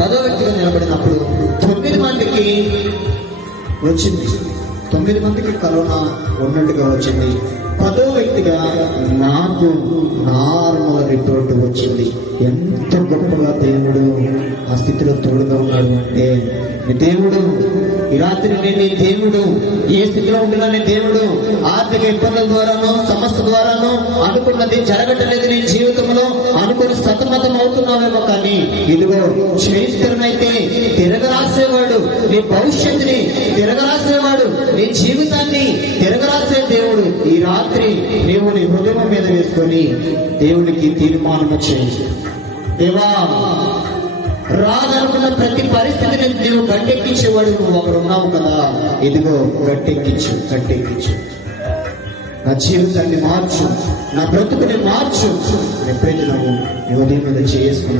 పదో వ్యక్తిగా నిలబడినప్పుడు తొమ్మిది మందికి వచ్చింది. తొమ్మిది మందికి కరోనా ఉన్నట్టుగా వచ్చింది. పదో వ్యక్తిగా నాకు నార్మల్ రిపోర్ట్ వచ్చింది. ఎంత గొప్పగా దేవుడు ఆ స్థితిలో తోడుగా ఉన్నాడు అంటే నీ దేవుడు ఈ రాత్రి నేను నీ దేవుడు ఏ స్థితిలో ఉంటున్నా నీ దేవుడు ఆర్థిక ఇబ్బందుల ద్వారానో సమస్య ద్వారానో అనుకున్నది జరగటలేదు నీ జీవితంలో అనుకుని సతమతం అవుతున్నావేమో కానీ ఇదిగో శ్రేష్ఠమైతే తిరగరాసేవాడు. నీ భవిష్యత్తుని తిరగరాసేవాడు. నీ జీవితాన్ని తిరగరాసే దేవుడు. ఈ రాత్రి నీవు నీ హృదయం మీద వేసుకొని దేవునికి తీర్మానం చేయించు దేవా రాదనుకున్న ప్రతి పరిస్థితిని నీవు గట్టెక్కించేవాడు నువ్వు ఒకడు ఉన్నావు కదా. ఇదిగో గట్టెక్కించు గట్టెక్కించు. నా జీవితాన్ని మార్చు నా బ్రతుకుని మార్చు. ఎప్పుడైతే నువ్వు నీ మీద చేసుకున్నావు